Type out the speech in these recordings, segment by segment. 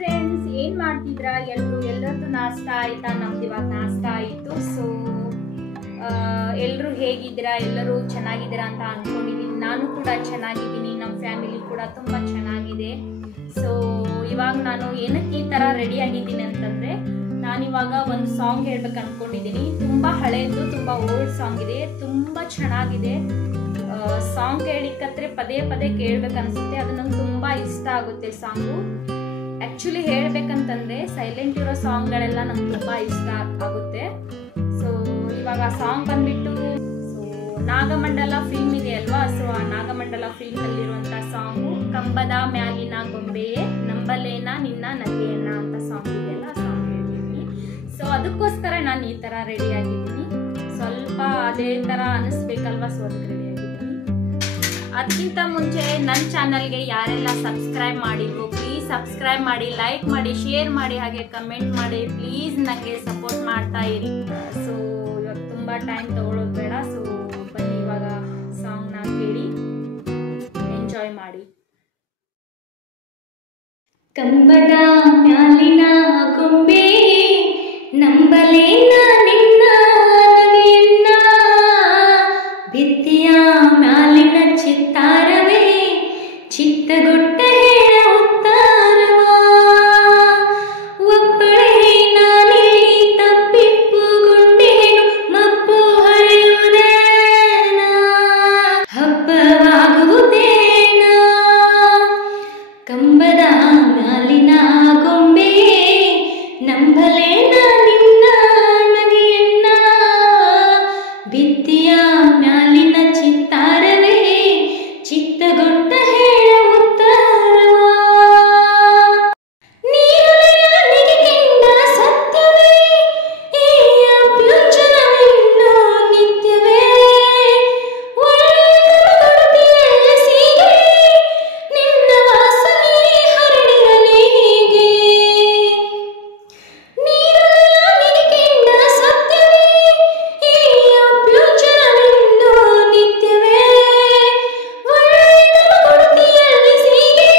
Friends, ಏನು ಮಾಡ್ತಿದ್ರಾ ಎಲ್ಲರದ್ದು ನಾಷ್ಟ ಆಯ್ತಾ? ನಮ್ದು ಇವಾಗ ನಾಷ್ಟ ಆಯಿತು. ಸೊ ಎಲ್ಲರೂ ಹೇಗಿದ್ದೀರಾ? ಎಲ್ಲರೂ ಚೆನ್ನಾಗಿದ್ದೀರಾ ಅಂತ ಅಂದ್ಕೊಂಡಿದ್ದೀನಿ. ನಾನು ಕೂಡ ಚೆನ್ನಾಗಿದ್ದೀನಿ, ನಮ್ಮ ಫ್ಯಾಮಿಲಿ ಕೂಡ ತುಂಬ ಚೆನ್ನಾಗಿದೆ. ಸೊ ಇವಾಗ ನಾನು ಏನಕ್ಕೆ ಈ ಥರ ರೆಡಿ ಆಗಿದ್ದೀನಿ ಅಂತಂದರೆ, ನಾನಿವಾಗ ಒಂದು ಸಾಂಗ್ ಹೇಳ್ಬೇಕು ಅಂದ್ಕೊಂಡಿದ್ದೀನಿ. ತುಂಬ ಹಳೆಯದು, ತುಂಬ ಓಲ್ಡ್ ಸಾಂಗ್ ಇದೆ, ತುಂಬ ಚೆನ್ನಾಗಿದೆ. ಸಾಂಗ್ ಕೇಳಿಕತ್ರೆ ಪದೇ ಪದೇ ಕೇಳಬೇಕನ್ಸುತ್ತೆ. ಅದು ನಂಗೆ ತುಂಬ ಇಷ್ಟ ಆಗುತ್ತೆ ಸಾಂಗು. ಆ್ಯಕ್ಚುಲಿ ಹೇಳ್ಬೇಕಂತಂದರೆ ಸೈಲೆಂಟ್ ಇರೋ ಸಾಂಗ್ಗಳೆಲ್ಲ ನಂಗೆ ತುಂಬ ಇಷ್ಟ ಆಗುತ್ತೆ. ಸೊ ಇವಾಗ ಆ ಸಾಂಗ್ ಬಂದ್ಬಿಟ್ಟು ನಾಗಮಂಡಲ ಫಿಲ್ಮ್ ಇದೆ ಅಲ್ವಾ? ಸೊ ಆ ನಾಗಮಂಡಲ ಫಿಲ್ಮಲ್ಲಿರುವಂಥ ಸಾಂಗು ಕಂಬದ ಮ್ಯಾಲಿನ ಗೊಂಬೆಯೇ ನಂಬಲೇನ ನಿನ್ನ ನಗೆಯನ್ನ ಅಂತ ಸಾಂಗ್ ಇದೆಯಲ್ಲ, ಆ ಸಾಂಗ್ ಹೇಳ್ತೀನಿ. ಸೊ ಅದಕ್ಕೋಸ್ಕರ ನಾನು ಈ ಥರ ರೆಡಿ ಆಗಿದ್ದೀನಿ. ಸ್ವಲ್ಪ ಅದೇ ಥರ ಅನ್ನಿಸ್ಬೇಕಲ್ವಾ? ಸೊ ಅದಕ್ಕೆ ರೆಡಿ ಆಗಿದ್ದೀನಿ. ಅದಕ್ಕಿಂತ ಮುಂಚೆ ನನ್ನ ಚಾನಲ್ಗೆ ಯಾರೆಲ್ಲ ಸಬ್ಸ್ಕ್ರೈಬ್ ಮಾಡಿಲ್ವೋ ಪ್ಲೀಸ್ ಸಬ್ಸ್ಕ್ರೈಬ್ ಮಾಡಿ, ಲೈಕ್ ಮಾಡಿ, ಶೇರ್ ಮಾಡಿ, ಹಾಗೆ ಕಮೆಂಟ್ ಮಾಡಿ. ಪ್ಲೀಸ್ ನನಗೆ ಸಪೋರ್ಟ್ ಮಾಡ್ತಾ ಇರಿ. ಸೊ ಇವಾಗ ತುಂಬ ಟೈಮ್ ತಗೊಳ್ಳೋದು ಬೇಡ. ಸೊ ಬನ್ನಿ ಇವಾಗ ಸಾಂಗ್ನ ಕೇಳಿ ಎಂಜಾಯ್ ಮಾಡಿ. ಕಂಬದ ಮ್ಯಾಲಿನ ಗೊಂಬೆ ನಂಬಲೇನ ನಿನ್ನ ನಗೆಯನ್ನ, ಭಿತ್ತಿಯ ಮ್ಯಾಲಿನ ಚಿತ್ತಾರವೇ ಚಿತ್ತಗೊಟ್ಟ ಹೇಳ ಉತ್ತಾರವಾ, ಒಬ್ಬಳೇ ನಾನಿಲ್ಲಿ ತಪ್ಪಿಪ್ಪುಗೊಂಡೇನು ಮಬ್ಬು ಹರಿಯುವುದೇನ, ಹಬ್ಬವಾಗುವುದೇನ. ಕಂಬದ ಮ್ಯಾಲಿನ ಗೊಂಬೆ ನಂಬಲೇನ ನಿನ್ನ ನಗೆಯನ್ನ, ಭಿತ್ತಿಯ ಮ್ಯಾಲಿನ ಚಿತ್ತಾರವೇ ಚಿತ್ತಗೊಟ್ಟ ಹೇಳ ಉತ್ತರವಾ, ನೀರೊಲೆಯ ನಿಗೆಗೆಂಡ ಸತ್ಯವೇ ಈ ಅಭ್ಯುಂಜನವಿನ್ನೂ ನಿತ್ಯವೇ, ಒಳ್ಳೆಯ ಕೊಡುಗೆಯ ಸೀಗೆ ನಿನ್ನ ವಾಸನೆ ಹರಡಿರಲಿ ಹೀಗೆ, ನೀರೊಲೆಯ ನಿಗೆಗೆಂಡ ಸತ್ಯವೇ ಈ ಅಭ್ಯುಂಜನವಿನ್ನೂ ನಿತ್ಯವೇ, ಒಳ್ಳೆಯ ಕೊಡುಗೆಯ ಸೀಗೆ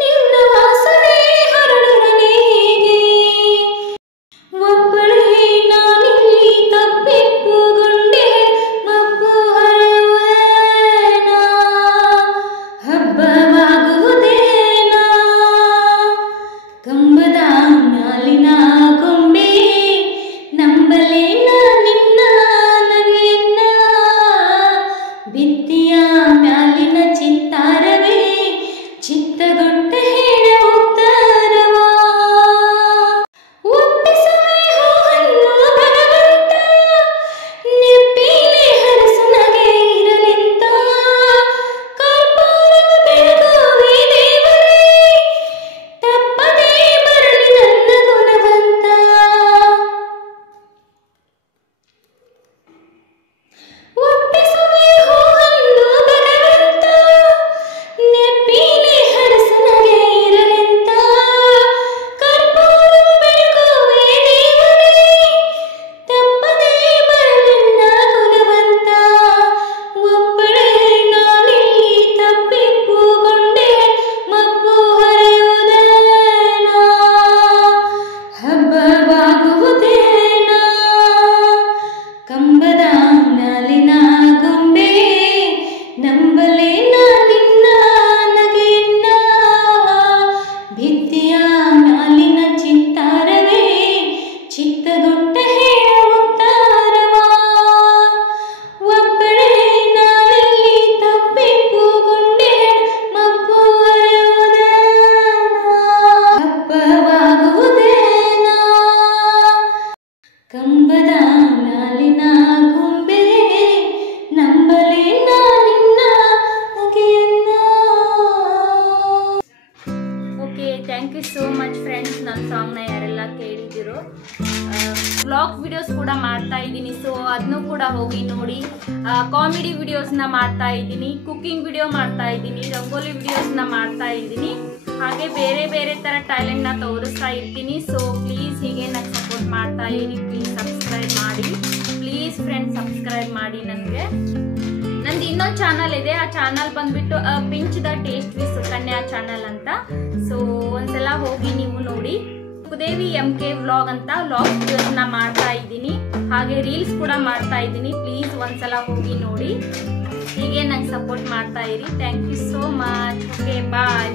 ನಿನ್ನ ವಾಸನೆ ಹರಡಿರಲಿ ಹೀಗೆ, ಒಬ್ಬಳೇ ನಾನಿಲ್ಲಿ ತಪ್ಪಿಪ್ಪುಗೊಂಡೆ ಮಬ್ಬು ಹರಿಯುವುದೇನ, ಹಬ್ಬವಾಗುವುದೇನ. ಕಂಬದ ಮ್ಯಾಲಿನ ಗೊಂಬೆ ನಂಬಲೇನ ನಿನ್ನ ನಗೆಯನ್ನ, ಭಿತ್ತಿಯ ಮ್ಯಾಲಿನ ಚಿತ್ತಾರವೇ ಚಿತ್ತಗೊಟ್ಟ ಹೇಳ ಉತ್ತರವಾ, ಒಪ್ಪಿಸುವೆ ಹೂವನ್ನು ಭಗವಂತ ನೆಪ್ಪಿಲೆ ಹರಸು ನಗೆ ಇರಲೆಂತ, ಕರ್ಪೂರವು ಬೆಳಗುವೆ ದೇವರೇ ತಪ್ಪದೇ ಬರಲಿ ನನ್ನ ಗುಣವಂತ, ಒಪ್ಪಿಸುವೆ ಹೂವನ್ನು ಭಗವಂತ ನೆಪ್ಪಿಲೆ ಹರಸು ನಗೆ ಇರಲೆಂತ, ಕರ್ಪೂರವು ಬೆಳಗುವೆ ದೇವರೇ ತಪ್ಪದೇ ಬರಲಿನ್ನ ಗುಣವಂತ, ಒಬ್ಬಳೇ ನಾನಿಲ್ಲಿ ತಪ್ಪಿಪ್ಪುಗೊಂಡೆ ಮಬ್ಬು ಹರಿಯುವುದೇನ, ಹಬ್ಬವಾಗುವುದೇನ. ಕಂಬದ ಮ್ಯಾಲಿನ ಗೊಂಬೆ ನಂಬಲೇನ ನಿನ್ನ ನಗೆಯನ್ನ, ಭಿತ್ತಿಯ ಮ್ಯಾಲಿನ ಚಿತ್ತಾರವೇ ಚಿತ್ತಗೊಟ್ಟ ಹೇಳ ಉತ್ತಾರವಾ, ಒಬ್ಬಳೇ ನಾನಲ್ಲಿ ತಪ್ಪಿಪ್ಪುಗೊಂಡೆ ಮಬ್ಬು ಹರಿಯುವುದೇನ, ಹಬ್ಬವಾಗುವುದೇನ. ಕಂಬದ ಮ್ಯಾಲಿನ ಗೊಂಬೆ ನಂಬಲೇನ ನಿನ್ನ ನಗೆಯನ್ನ. Okay, thank you so much friends. ನನ್ನ ಸಾಂಗ್ನ ಯಾರೆಲ್ಲ ಕೇಳಿದಿರೋ, ವ್ಲಾಗ್ ವಿಡಿಯೋಸ್ ಕೂಡ ಮಾಡ್ತಾ ಇದ್ದೀನಿ. ಸೊ ಅದನ್ನು ಕೂಡ ಹೋಗಿ ನೋಡಿ. ಕಾಮಿಡಿ ವಿಡಿಯೋಸ್ನ ಮಾಡ್ತಾ ಇದ್ದೀನಿ, ಕುಕ್ಕಿಂಗ್ ವಿಡಿಯೋ ಮಾಡ್ತಾ ಇದ್ದೀನಿ, ರಂಗೋಲಿ ವಿಡಿಯೋಸ್ನ ಮಾಡ್ತಾ ಇದ್ದೀನಿ, ಹಾಗೆ ಬೇರೆ ಬೇರೆ ಥರ ಟ್ಯಾಲೆಂಟ್ನ ತೋರಿಸ್ತಾ ಇರ್ತೀನಿ. ಸೊ ಪ್ಲೀಸ್ ಹೀಗೆ ನನಗೆ ಸಪೋರ್ಟ್ ಮಾಡ್ತಾ ಇರಿ. ಪ್ಲೀಸ್ ಸಬ್ಸ್ಕ್ರೈಬ್ ಮಾಡಿ, ಪ್ಲೀಸ್ ಫ್ರೆಂಡ್ಸ್ ಸಬ್ಸ್ಕ್ರೈಬ್ ಮಾಡಿ. ನನಗೆ ನಂದು ಇನ್ನೊಂದು ಚಾನಲ್ ಇದೆ, ಆ ಚಾನಲ್ ಬಂದ್ಬಿಟ್ಟು pinch the taste with Sukanya channel ಅಂತ. ಸೊ ಒಂದ್ಸಲ ಹೋಗಿ ನೀವು ನೋಡಿ. ಕುದೇವಿ MK ವ್ಲಾಗ್ ಅಂತ ವ್ಲಾಗ್ಸ್ ಮಾಡ್ತಾ ಇದ್ದೀನಿ, ಹಾಗೆ ರೀಲ್ಸ್ ಕೂಡ ಮಾಡ್ತಾ ಇದ್ದೀನಿ. ಪ್ಲೀಸ್ ಒಂದ್ಸಲ ಹೋಗಿ ನೋಡಿ, ಹೀಗೆ ನಂಗೆ ಸಪೋರ್ಟ್ ಮಾಡ್ತಾ ಇರಿ. Thank you so much. Okay, bye.